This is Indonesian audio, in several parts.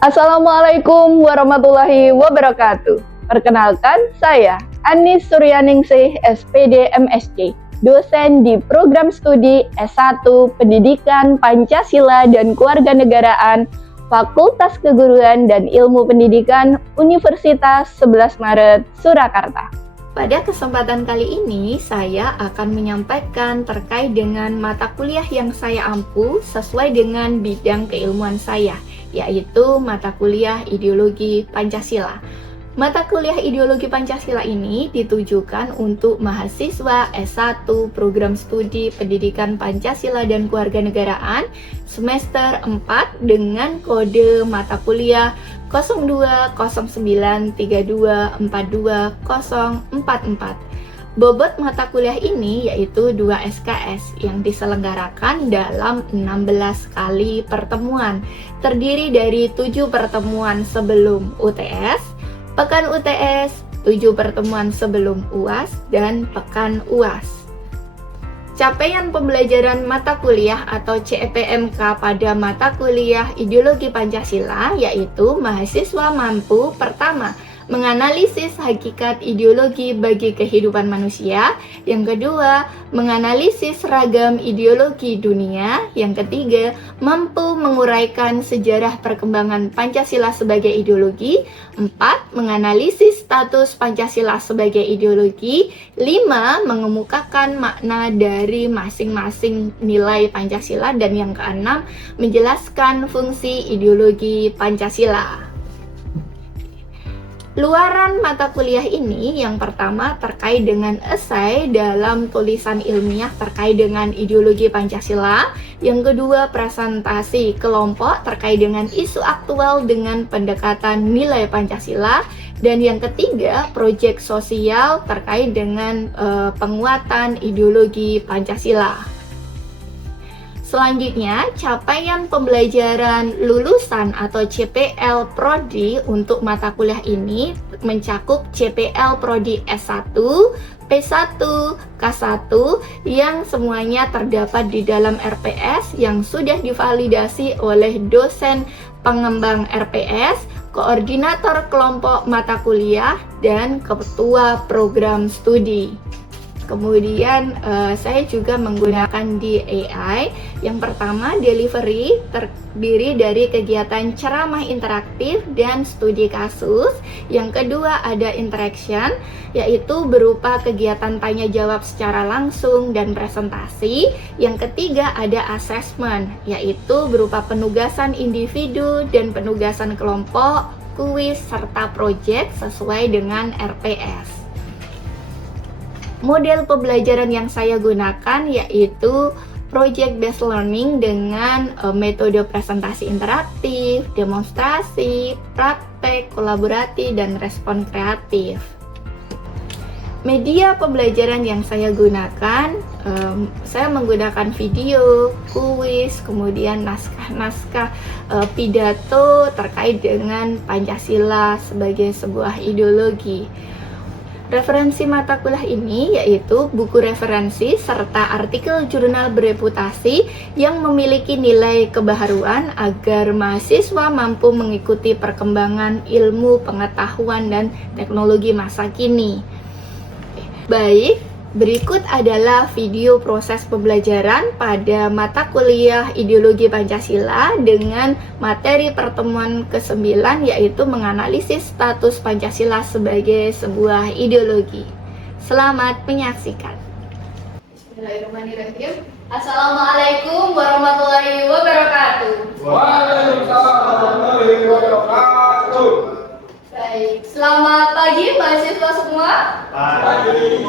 Assalamualaikum warahmatullahi wabarakatuh. Perkenalkan, saya Anis Suryaningsih, SPD MSc, dosen di program studi S1 Pendidikan Pancasila dan Kewarganegaraan, Fakultas Keguruan dan Ilmu Pendidikan, Universitas 11 Maret, Surakarta. Pada kesempatan kali ini, saya akan menyampaikan terkait dengan mata kuliah yang saya ampu sesuai dengan bidang keilmuan saya, yaitu mata kuliah Ideologi Pancasila. Mata kuliah Ideologi Pancasila ini ditujukan untuk mahasiswa S1 Program Studi Pendidikan Pancasila dan Kewarganegaraan semester 4 dengan kode mata kuliah 020932420044. Bobot mata kuliah ini yaitu 2 SKS yang diselenggarakan dalam 16 kali pertemuan, terdiri dari 7 pertemuan sebelum UTS, pekan UTS, 7 pertemuan sebelum UAS, dan pekan UAS. Capaian pembelajaran mata kuliah atau CPMK pada mata kuliah Ideologi Pancasila yaitu mahasiswa mampu pertama, menganalisis hakikat ideologi bagi kehidupan manusia. Yang kedua, menganalisis ragam ideologi dunia. Yang ketiga, mampu menguraikan sejarah perkembangan Pancasila sebagai ideologi. 4. Menganalisis status Pancasila sebagai ideologi. 5. Mengemukakan makna dari masing-masing nilai Pancasila. Dan yang keenam, menjelaskan fungsi ideologi Pancasila. Luaran mata kuliah ini yang pertama terkait dengan esai dalam tulisan ilmiah terkait dengan ideologi Pancasila. Yang kedua, presentasi kelompok terkait dengan isu aktual dengan pendekatan nilai Pancasila. Dan yang ketiga, proyek sosial terkait dengan penguatan ideologi Pancasila. Selanjutnya, capaian pembelajaran lulusan atau CPL Prodi untuk mata kuliah ini mencakup CPL Prodi S1, P1, K1 yang semuanya terdapat di dalam RPS yang sudah divalidasi oleh dosen pengembang RPS, koordinator kelompok mata kuliah, dan ketua program studi. Kemudian saya juga menggunakan DAI. Yang pertama, delivery terdiri dari kegiatan ceramah interaktif dan studi kasus. Yang kedua, ada interaction, yaitu berupa kegiatan tanya jawab secara langsung dan presentasi. Yang ketiga, ada assessment, yaitu berupa penugasan individu dan penugasan kelompok, kuis, serta proyek sesuai dengan RPS. Model pembelajaran yang saya gunakan yaitu project based learning dengan metode presentasi interaktif, demonstrasi, praktek, kolaborasi, dan respon kreatif. Media pembelajaran yang saya gunakan, saya menggunakan video, kuis, kemudian naskah-naskah pidato terkait dengan Pancasila sebagai sebuah ideologi. Referensi mata kuliah ini yaitu buku referensi serta artikel jurnal bereputasi yang memiliki nilai kebaharuan agar mahasiswa mampu mengikuti perkembangan ilmu, pengetahuan, dan teknologi masa kini. Baik, berikut adalah video proses pembelajaran pada mata kuliah Ideologi Pancasila dengan materi pertemuan ke-9 yaitu menganalisis status Pancasila sebagai sebuah ideologi. Selamat menyaksikan. Bismillahirrahmanirrahim. Assalamualaikum warahmatullahi wabarakatuh. Waalaikumsalam warahmatullahi wabarakatuh. Baik, selamat pagi mahasiswa semua. Pagi.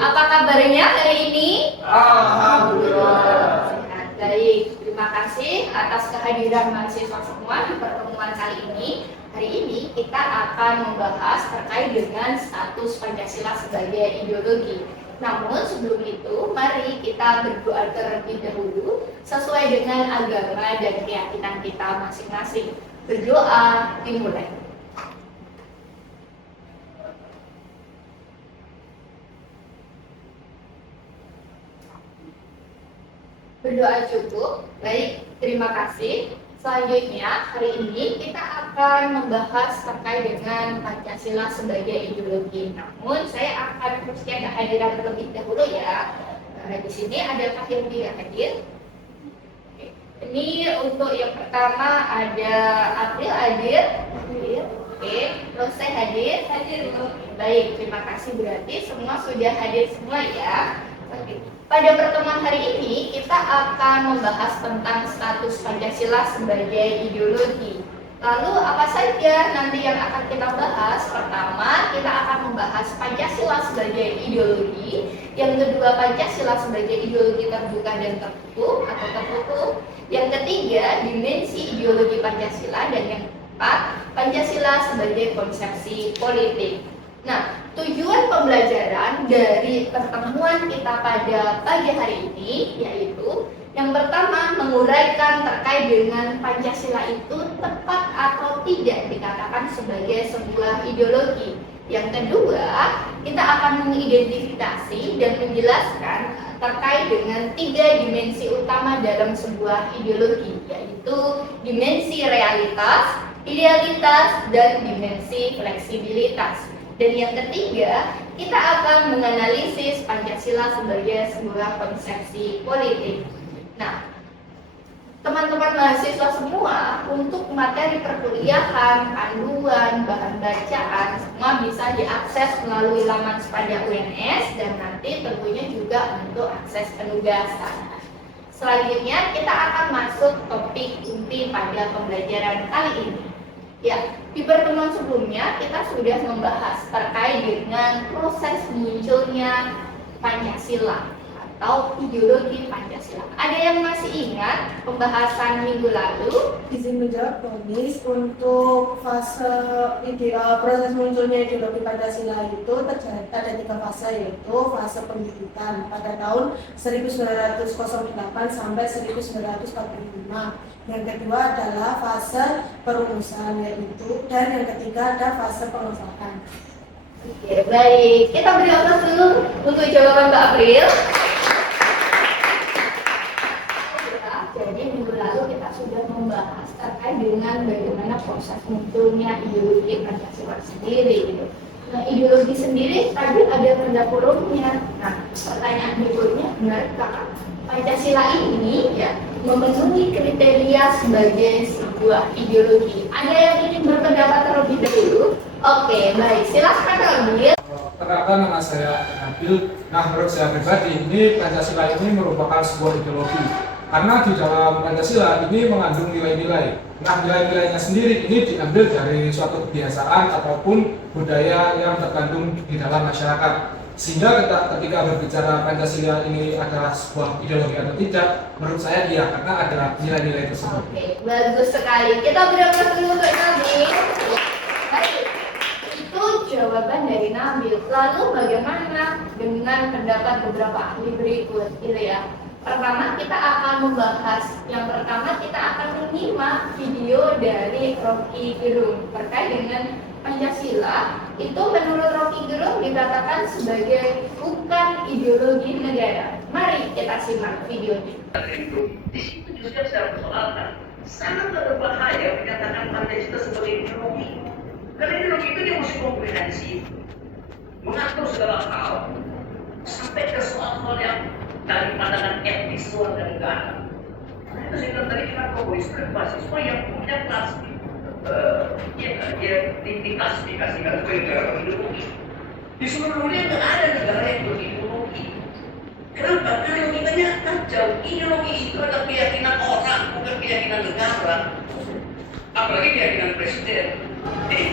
Apa kabarnya hari ini? Alhamdulillah. Sehat. Baik, terima kasih atas kehadiran mahasiswa semua di pertemuan kali ini. Hari ini kita akan membahas terkait dengan status Pancasila sebagai ideologi. Namun sebelum itu, mari kita berdoa terlebih dahulu sesuai dengan agama dan keyakinan kita masing-masing. Berdoa dimulai. Berdoa cukup. Baik, terima kasih. Selanjutnya, hari ini kita akan membahas terkait dengan Pancasila sebagai ideologi. Namun, saya akan teruskan kehadiran terlebih dahulu ya. Nah, di sini ada yang tidak hadir. Oke. Ini untuk yang pertama ada April hadir. Oke, terus saya hadir. Baik, terima kasih, berarti semua sudah hadir semua ya. Oke. Pada pertemuan hari ini kita akan membahas tentang status Pancasila sebagai ideologi. Lalu apa saja nanti yang akan kita bahas? Pertama, kita akan membahas Pancasila sebagai ideologi. Yang kedua, Pancasila sebagai ideologi terbuka dan tertutup atau tertutup. Yang ketiga, dimensi ideologi Pancasila. Dan yang keempat, Pancasila sebagai konsepsi politik. Nah, tujuan pembelajaran dari pertemuan kita pada pagi hari ini yaitu yang pertama, menguraikan terkait dengan Pancasila itu tepat atau tidak dikatakan sebagai sebuah ideologi. Yang kedua, kita akan mengidentifikasi dan menjelaskan terkait dengan 3 dimensi utama dalam sebuah ideologi, yaitu dimensi realitas, idealitas, dan dimensi fleksibilitas. Dan yang ketiga, kita akan menganalisis Pancasila sebagai sebuah konsepsi politik. Nah, teman-teman mahasiswa semua, untuk materi perkuliahan, panduan, bahan bacaan, semua bisa diakses melalui laman Sepada UNS dan nanti tentunya juga untuk akses penugasan. Selanjutnya, kita akan masuk topik inti pada pembelajaran kali ini. Ya, di pertemuan sebelumnya kita sudah membahas terkait dengan proses munculnya Pancasila atau ideologi Pancasila. Ada yang masih ingat pembahasan minggu lalu? Izin menjawab, Komis, untuk fase proses munculnya ideologi Pancasila itu terjadi ada 3 fase, yaitu fase pendidikan pada tahun 1908 sampai 1945. Yang kedua adalah fase perumusan yaitu, dan yang ketiga ada fase pengesahan. Oke, baik. Kita beri aplaus dulu untuk jawaban Mbak April. Jadi minggu lalu kita sudah membahas terkait dengan bagaimana proses munculnya ideologi Pancasila sendiri gitu. Nah, ideologi sendiri tadi ada tanda kurungnya. Nah, pertanyaan berikutnya, benarkah Pancasila ini ya memenuhi kriteria sebagai sebuah ideologi? Ada yang ingin berpendapat terlebih dahulu? Oke, baik. Silahkan Nabil. Perkenalkan, nama saya Nabil. Nah, menurut saya pribadi, ini Pancasila ini merupakan sebuah ideologi. Karena di dalam Pancasila ini mengandung nilai-nilai. Nah, nilai-nilainya sendiri ini diambil dari suatu kebiasaan ataupun budaya yang terkandung di dalam masyarakat. Sehingga ketika berbicara Pancasila ini adalah sebuah ideologi atau tidak, menurut saya iya, karena ada nilai-nilai tersebut. Oke, bagus sekali. Kita beri aplaus dulu untuk Nabil. Baik, itu jawaban dari Nabil. Lalu bagaimana dengan pendapat beberapa ahli berikut, gitu ya? Pertama, kita akan membahas. Yang pertama, kita akan menyimak video dari Rocky Gerung terkait dengan Pancasila. Itu menurut Rocky Gerung dikatakan sebagai bukan ideologi negara. Mari kita simak videonya. Di situ juga saya persoalkan, sangat berbahaya menyatakan Pancasila sebagai ideologi. Karena ideologi itu dia mesti komprehensif, mengatur segala hal, sampai ke soal-soal yang dari pandangan etnis warga negara. Nah, itu saya bilang tadi kita komunis mahasiswa yang punya plastik, dia diklasifikasikan sebagai ideologi. Di seluruh dunia nggak ada negara yang berideologi. Kenapa? Karena logikanya kacau. Ideologi itu adalah keyakinan orang, bukan keyakinan negara. Apalagi keyakinan presiden.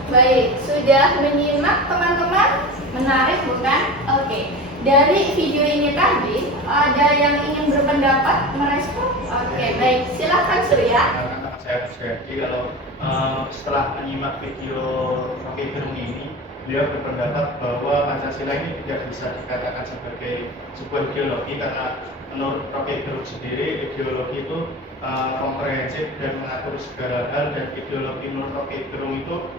Baik, sudah menyimak teman-teman? Menarik bukan? Oke. Dari video ini tadi, ada yang ingin berpendapat, merespon? Oke, baik. Silakan Surya. Saya Suryadi, kalau setelah menyimak video Rocky Gerung ini, beliau berpendapat bahwa Pancasila ini tidak bisa dikatakan sebagai sebuah ideologi karena menurut Rocky Gerung sendiri, ideologi itu komprehensif dan mengatur segala hal, dan ideologi menurut Rocky Gerung itu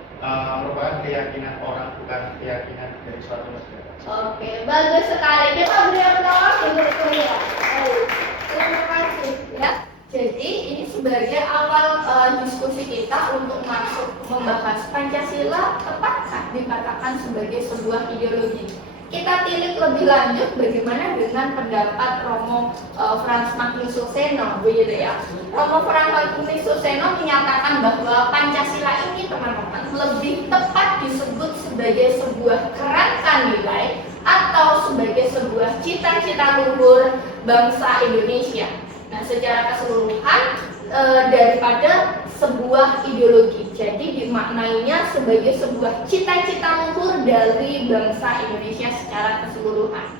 merupakan keyakinan orang, bukan keyakinan dari suatu negara. Oke, bagus sekali. Kita beri aplaus untuk Surya. Baik. Terima kasih ya. Jadi ini sebagai awal diskusi kita untuk masuk membahas Pancasila tepatkah dikatakan sebagai sebuah ideologi. Kita tilik lebih lanjut bagaimana dengan pendapat Romo Frans Magnus Suseno, begitu ya. Romo Frans Magnus Suseno menyatakan bahwa Pancasila ini teman-teman lebih tepat disebut sebagai sebuah kerangka nilai atau sebagai sebuah cita-cita luhur bangsa Indonesia. Nah, secara keseluruhan daripada sebuah ideologi. Jadi dimaknainya sebagai sebuah cita-cita luhur dari bangsa Indonesia secara keseluruhan.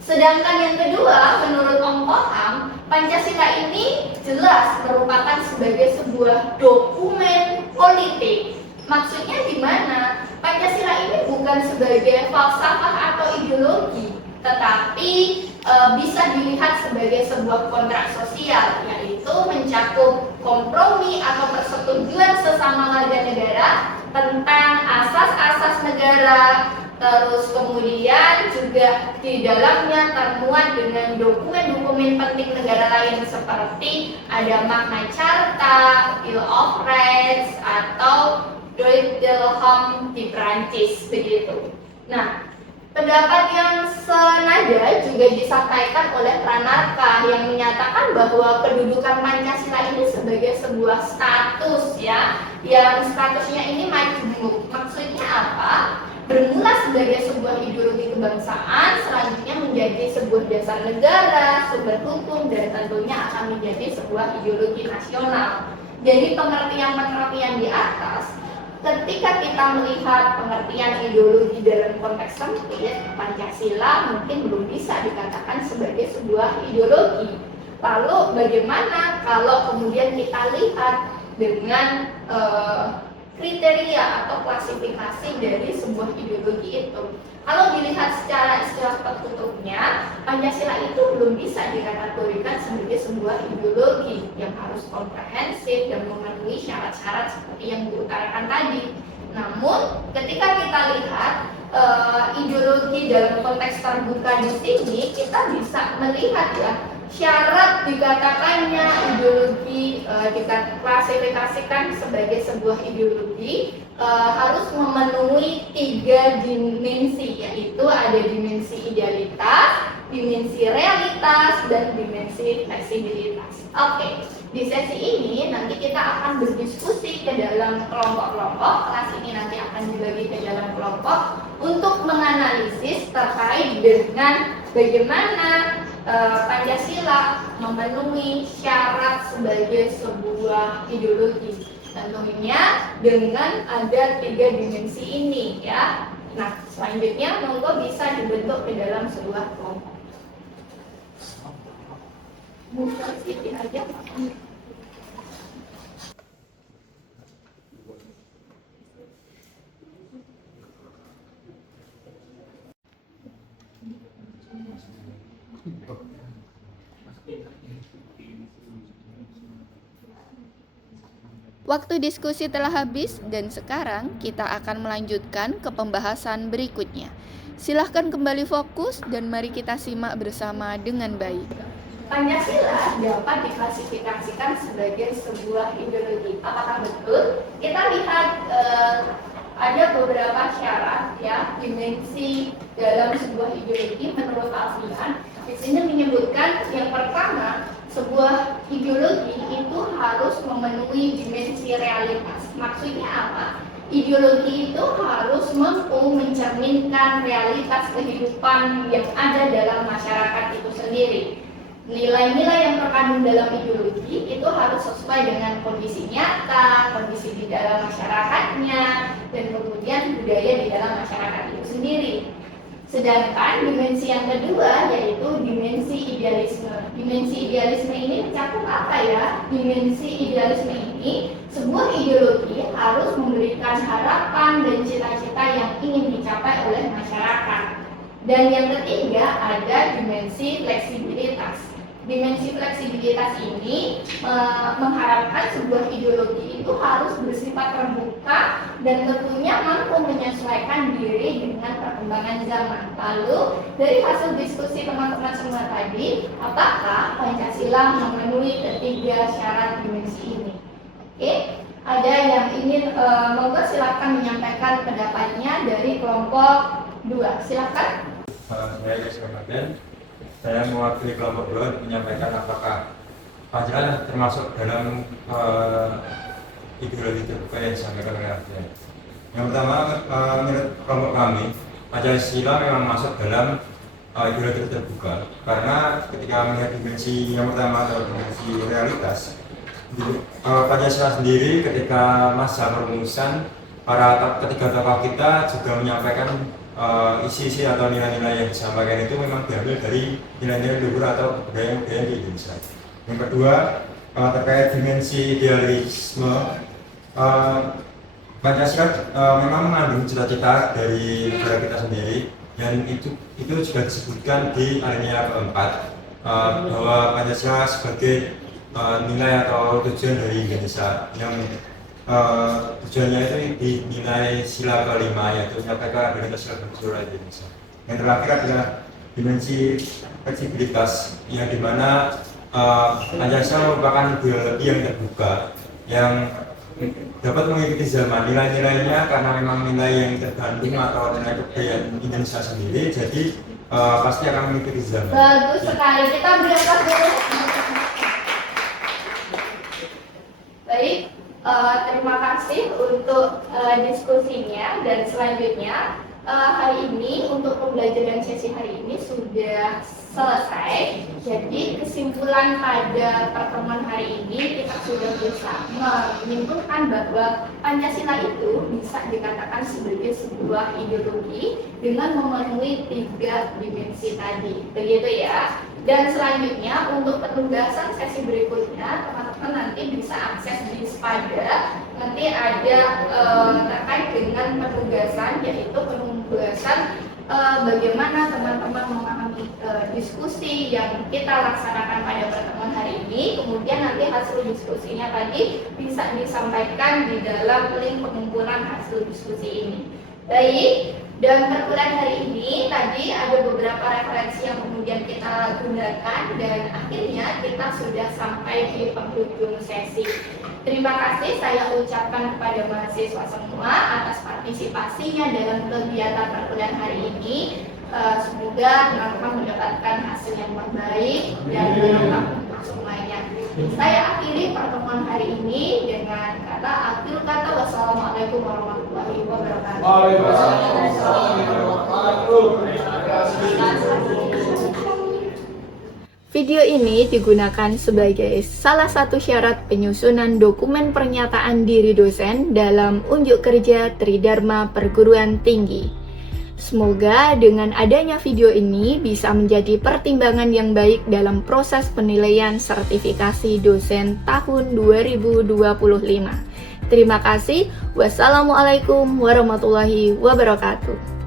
Sedangkan yang kedua, menurut Om Koham, Pancasila ini jelas merupakan sebagai sebuah dokumen politik. Maksudnya di mana? Pancasila ini bukan sebagai falsafah atau ideologi, tetapi bisa dilihat sebagai sebuah kontrak sosial, yaitu mencakup kompromi atau persetujuan sesama warga negara tentang asas-asas negara, terus kemudian juga di dalamnya termuat dengan dokumen-dokumen penting negara lain seperti ada Magna Carta, Bill of Rights, atau Droit de l'Homme di Prancis, begitu. Nah, pendapat yang senada juga disampaikan oleh Pranarka yang menyatakan bahwa kedudukan Pancasila ini sebagai sebuah status ya, yang statusnya ini majmuk. Maksudnya apa? Bermula sebagai sebuah ideologi kebangsaan, selanjutnya menjadi sebuah dasar negara, sumber hukum, dan tentunya akan menjadi sebuah ideologi nasional. Jadi pengertian-pengertian di atas, ketika kita melihat pengertian ideologi dalam konteks sempit, Pancasila mungkin belum bisa dikatakan sebagai sebuah ideologi. Lalu bagaimana kalau kemudian kita lihat dengan kriteria atau klasifikasi dari sebuah ideologi itu? Kalau dilihat secara istilah tertutupnya, Pancasila itu belum bisa dikategorikan sebagai sebuah ideologi yang harus komprehensif dan memenuhi syarat-syarat seperti yang diutarakan tadi. Namun, ketika kita lihat ideologi dalam konteks terbuka di sini, kita bisa melihat ya, syarat dikatakannya ideologi diklasifikasikan sebagai sebuah ideologi harus memenuhi 3 dimensi, yaitu ada dimensi idealitas, dimensi realitas, dan dimensi fleksibilitas. Oke, di sesi ini nanti kita akan berdiskusi ke dalam kelompok-kelompok. Kelas ini nanti akan dibagi ke dalam kelompok untuk menganalisis terkait dengan bagaimana Pancasila memenuhi syarat sebagai sebuah ideologi. Tentunya dengan ada 3 dimensi ini ya. Nah, selanjutnya monggo bisa dibentuk ke dalam sebuah kelompok. Buka sedikit aja. Waktu diskusi telah habis dan sekarang kita akan melanjutkan ke pembahasan berikutnya. Silahkan kembali fokus dan mari kita simak bersama dengan baik. Pancasila dapat diklasifikasikan sebagai sebuah ideologi. Apakah betul? Kita lihat ada beberapa syarat ya, dimensi dalam sebuah ideologi menurut Alfian. Di sini menyebutkan yang pertama, sebuah ideologi itu harus memenuhi dimensi realitas. Maksudnya apa? Ideologi itu harus mampu mencerminkan realitas kehidupan yang ada dalam masyarakat itu sendiri. Nilai-nilai yang terkandung dalam ideologi itu harus sesuai dengan kondisi nyata, kondisi di dalam masyarakatnya, dan kemudian budaya di dalam masyarakat itu sendiri. Sedangkan dimensi yang kedua yaitu dimensi idealisme. Dimensi idealisme ini mencakup apa ya? Dimensi idealisme ini sebuah ideologi harus memberikan harapan dan cita-cita yang ingin dicapai oleh masyarakat. Dan yang ketiga ada dimensi fleksibilitas. Dimensi fleksibilitas ini mengharapkan sebuah ideologi itu harus bersifat terbuka dan tentunya mampu menyesuaikan diri dengan perkembangan zaman. Lalu dari hasil diskusi teman-teman semua tadi, apakah Pancasila memenuhi ketiga syarat dimensi ini? Oke, ada yang ingin monggo silakan menyampaikan pendapatnya dari kelompok 2. Silakan. Saya Yusuf Ramadhan. Saya mewakili kelompok 2 untuk menyampaikan apakah Pancasila termasuk dalam ideologi terbuka yang disampaikan oleh ASEAN. Yang pertama, menurut kelompok kami, Pancasila memang masuk dalam ideologi terbuka karena ketika melihat dimensi yang pertama atau dimensi realitas, Pancasila sendiri ketika masa perumusan para ketiga tokoh kita juga menyampaikan isi-isi atau nilai-nilai yang disampaikan itu memang diambil dari nilai-nilai luhur atau budaya-budaya di Indonesia. Yang kedua, terkait dimensi idealisme, Pancasila memang mengandung cita-cita dari negara kita sendiri, dan itu juga disebutkan di alinea keempat bahwa Pancasila sebagai nilai atau tujuan dari Indonesia yang tujuannya itu di nilai sila kelima, yaitu menyampaikan adanya sila berseluruh Indonesia. Yang terakhir adalah dimensi fleksibilitas, yang dimana Pancasila merupakan ideologi yang terbuka yang dapat mengikuti zaman. Nilai-nilainya karena memang nilai yang tergandung atau nilai kebudayaan Indonesia sendiri, jadi pasti akan mengikuti zaman. Bagus sekali, kita beri aplaus dulu. Baik, terima kasih untuk diskusinya, dan selanjutnya hari ini untuk pembelajaran sesi hari ini sudah selesai. Jadi kesimpulan pada pertemuan hari ini kita sudah bisa menyimpulkan bahwa Pancasila itu bisa dikatakan sebagai sebuah ideologi dengan memenuhi 3 dimensi tadi, begitu ya. Dan selanjutnya untuk penugasan sesi berikutnya teman-teman nanti bisa akses di Spada. Nanti ada terkait dengan penugasan, yaitu penugasan bagaimana teman-teman memahami diskusi yang kita laksanakan pada pertemuan hari ini. Kemudian nanti hasil diskusinya tadi bisa disampaikan di dalam link pengumpulan hasil diskusi ini. Baik, dan perkuliahan hari ini tadi ada beberapa referensi yang kemudian kita gunakan, dan akhirnya kita sudah sampai di penghujung sesi. Terima kasih saya ucapkan kepada mahasiswa semua atas partisipasinya dalam kegiatan perkuliahan hari ini. Semoga teman-teman mendapatkan hasil yang terbaik dan bermanfaat untuk semuanya. Saya akhiri pertemuan hari ini dengan akhir kata wassalamualaikum warahmatullahi wabarakatuh. Waalaikumsalam warahmatullahi wabarakatuh. Video ini digunakan sebagai salah satu syarat penyusunan dokumen pernyataan diri dosen dalam unjuk kerja Tridharma Perguruan Tinggi. Semoga dengan adanya video ini bisa menjadi pertimbangan yang baik dalam proses penilaian sertifikasi dosen tahun 2025. Terima kasih. Wassalamualaikum warahmatullahi wabarakatuh.